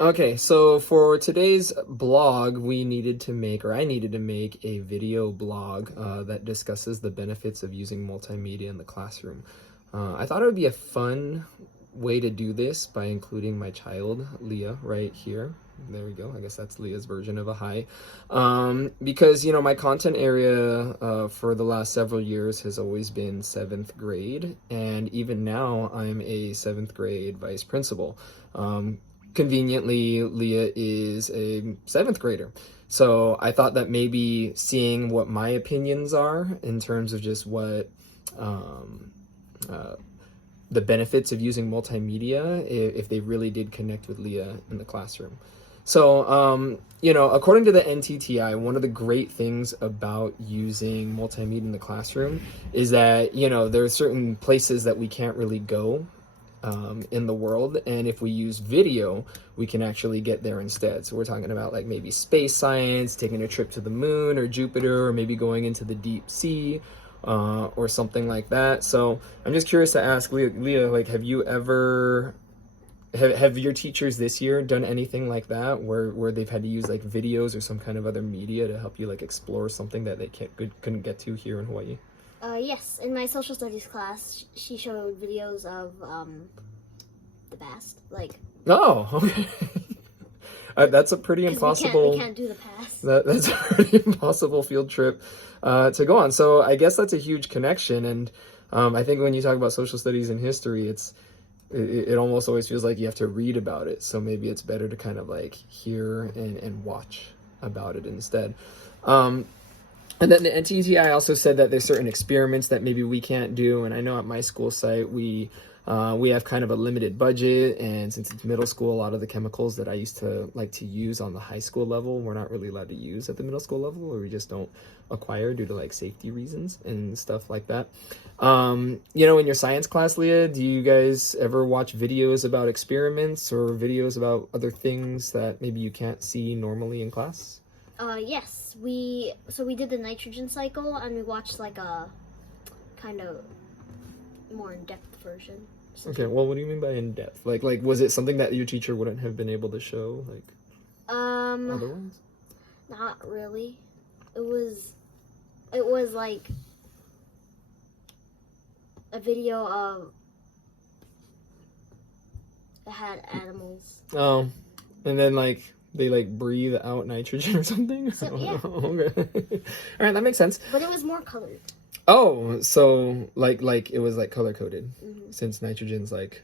Okay, so for today's blog, we needed to make, or I needed to make a video blog that discusses the benefits of using multimedia in the classroom. I thought it would be a fun way to do this by including my child, Leah, right here. There we go. I guess that's Leah's version of a hi. Because, my content area for the last several years has always been 7th grade. And even now, I'm a 7th grade vice principal. Conveniently, Leah is a 7th grader. So I thought that maybe seeing what my opinions are in terms of just what the benefits of using multimedia, if they really did connect with Leah in the classroom. So, according to the NTTI, one of the great things about using multimedia in the classroom is that, there are certain places that we can't really go in the world, and if we use video, we can actually get there instead. So we're talking about like maybe space science, taking a trip to the moon or Jupiter, or maybe going into the deep sea, or something like that. So I'm just curious to ask Leah, like, have you ever have your teachers this year done anything like that where they've had to use like videos or some kind of other media to help you like explore something that they couldn't get to here in Hawaii? Yes, in my social studies class, she showed videos of the past, like. Oh, okay. That's a pretty impossible. We can't do the past. That's a pretty impossible field trip to go on. So I guess that's a huge connection. And I think when you talk about social studies and history, it almost always feels like you have to read about it. So maybe it's better to kind of like hear and watch about it instead. And then the NTTI also said that there's certain experiments that maybe we can't do. And I know at my school site, we have kind of a limited budget. And since it's middle school, a lot of the chemicals that I used to like to use on the high school level, we're not really allowed to use at the middle school level, or we just don't acquire due to like safety reasons and stuff like that. In your science class, Leah, do you guys ever watch videos about experiments or videos about other things that maybe you can't see normally in class? Yes, we did the nitrogen cycle, and we watched like a kind of more in-depth version. Okay, well, what do you mean by in-depth? Like was it something that your teacher wouldn't have been able to show, like, otherwise? Not really. It was like a video of it had animals. Oh, and then like they like breathe out nitrogen or something? So, yeah. Okay. All right, that makes sense. But it was more colored. Oh, so like it was like color coded, Mm-hmm. since nitrogen's like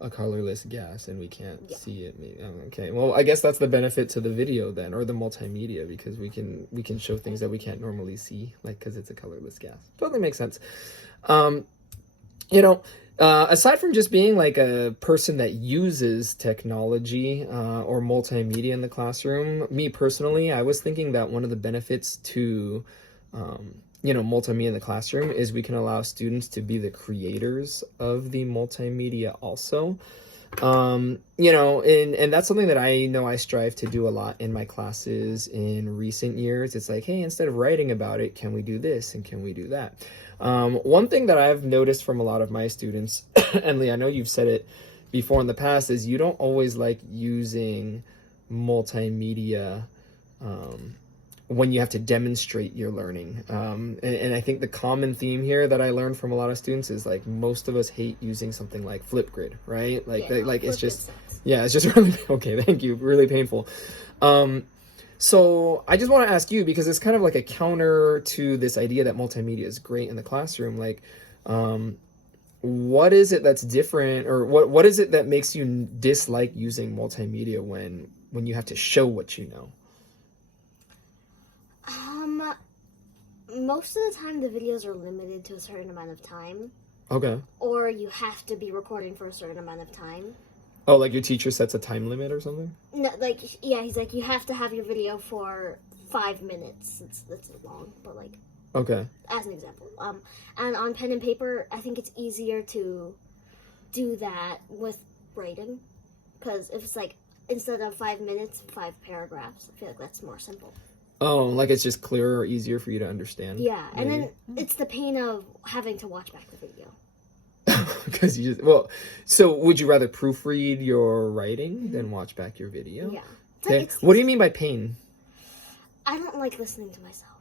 a colorless gas and we can't see it. Okay, well, I guess that's the benefit to the video then, or the multimedia, because we can show things that we can't normally see, like because it's a colorless gas. Totally makes sense. Aside from just being like a person that uses technology or multimedia in the classroom, me personally, I was thinking that one of the benefits to multimedia in the classroom is we can allow students to be the creators of the multimedia also. And that's something that I know I strive to do a lot in my classes in recent years. It's like, hey, instead of writing about it, can we do this and can we do that? One thing that I've noticed from a lot of my students, and Lee, I know you've said it before in the past, is you don't always like using multimedia when you have to demonstrate your learning. And I think the common theme here that I learned from a lot of students is like most of us hate using something like Flipgrid, right? Like it's just, it's just really, okay, thank you, really painful. So I just want to ask you, because it's kind of like a counter to this idea that multimedia is great in the classroom. Like, what is it that's different, or what is it that makes you dislike using multimedia when you have to show what you know? Most of the time the videos are limited to a certain amount of time. Okay. Or you have to be recording for a certain amount of time. Oh, like your teacher sets a time limit or something? No, he's like, you have to have your video for 5 minutes. That's long, but like. Okay. As an example. And on pen and paper, I think it's easier to do that with writing. Because if it's like, instead of 5 minutes, 5 paragraphs, I feel like that's more simple. Oh, like it's just clearer or easier for you to understand? Yeah, and then it's the pain of having to watch back the video. Because you just, well, so would you rather proofread your writing than watch back your video? Yeah. Okay. What do you mean by pain? I don't like listening to myself.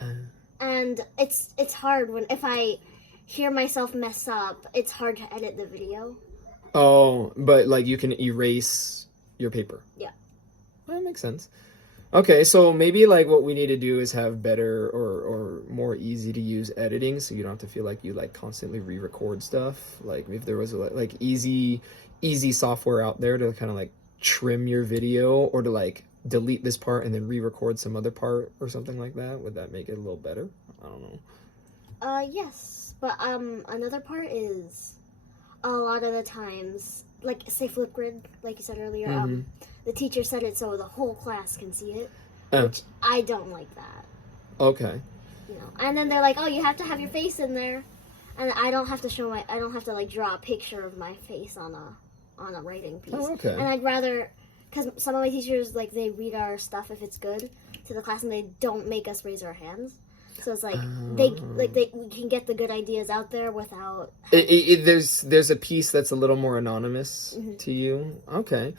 Uh, And it's hard if I hear myself mess up, it's hard to edit the video. oh, but like you can erase your paper. Yeah. That makes sense. Okay, so maybe like what we need to do is have better or more easy to use editing, so you don't have to feel like you like constantly re-record stuff. Like if there was like easy software out there to kind of like trim your video, or to like delete this part and then re-record some other part or something like that, would that make it a little better? I don't know. Yes, but another part is a lot of the times, like say Flipgrid, like you said earlier, the teacher said it so the whole class can see it, which I don't like that. Okay. You know, and then they're like, "Oh, you have to have your face in there," and I don't have to like draw a picture of my face on a writing piece. Oh, okay. And I'd rather, because some of my teachers, like, they read our stuff if it's good to the class, and they don't make us raise our hands. So it's like we can get the good ideas out there without. There's a piece that's a little more anonymous to you. Okay.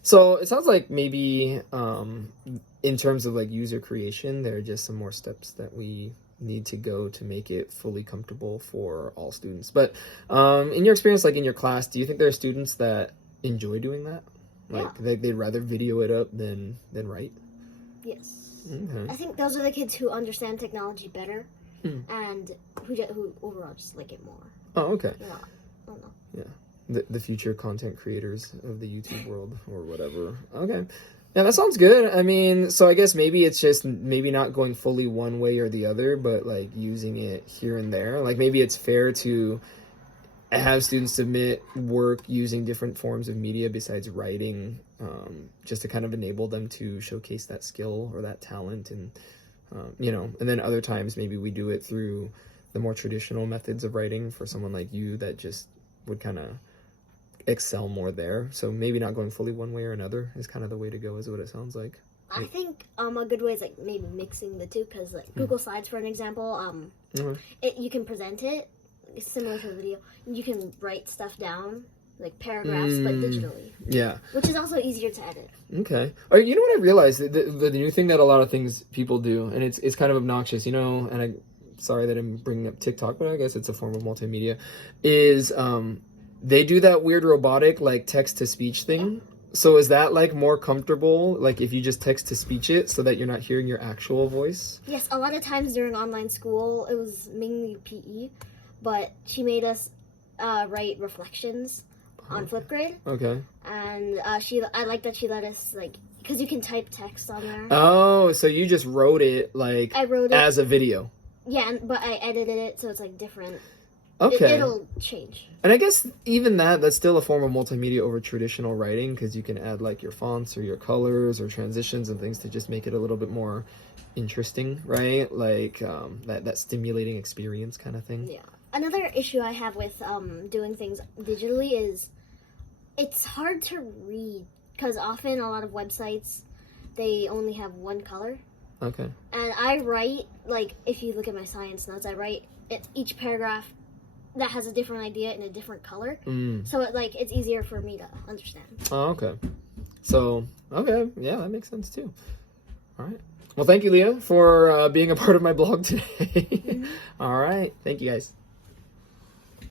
So it sounds like maybe in terms of like user creation, there are just some more steps that we need to go to make it fully comfortable for all students. But in your experience, like in your class, do you think there are students that enjoy doing that? Like they'd rather video it up than write? Yes. Okay. I think those are the kids who understand technology better and who overall just like it more. Oh, okay. Yeah. I don't know. Yeah. The future content creators of the YouTube world or whatever. Okay. Yeah, that sounds good. I mean, so I guess maybe it's just maybe not going fully one way or the other, but like using it here and there. Like maybe it's fair to have students submit work using different forms of media besides writing, just to kind of enable them to showcase that skill or that talent. And, and then other times maybe we do it through the more traditional methods of writing for someone like you that just would kind of excel more there. So maybe not going fully one way or another is kind of the way to go, is what it sounds like. I think a good way is like maybe mixing the two, because like Google Slides, for an example, you can present it similar to a video. You can write stuff down, like paragraphs, but digitally. Yeah. Which is also easier to edit. Okay. Or you know what I realized? The new thing that a lot of people do, and it's kind of obnoxious, and I'm sorry that I'm bringing up TikTok, but I guess it's a form of multimedia, is they do that weird robotic like text-to-speech thing. Yeah. So is that like more comfortable, like if you just text-to-speech it so that you're not hearing your actual voice? Yes, a lot of times during online school, it was mainly PE, but she made us write reflections on Flipgrid. Okay. And I like that she let us, like, because you can type text on there. Oh, so you just wrote it like I wrote it as a video. Yeah, but I edited it so it's like different. Okay. It'll change. And I guess even that's still a form of multimedia over traditional writing, because you can add like your fonts or your colors or transitions and things to just make it a little bit more interesting, right? Like that stimulating experience kind of thing. Yeah. Another issue I have with doing things digitally is it's hard to read, because often a lot of websites, they only have one color. Okay. And I write, like, if you look at my science notes, I write each paragraph that has a different idea in a different color. So it's easier for me to understand. Oh, okay. So, okay. Yeah, that makes sense too. All right. Well, thank you, Leah, for being a part of my blog today. All right. Thank you, guys.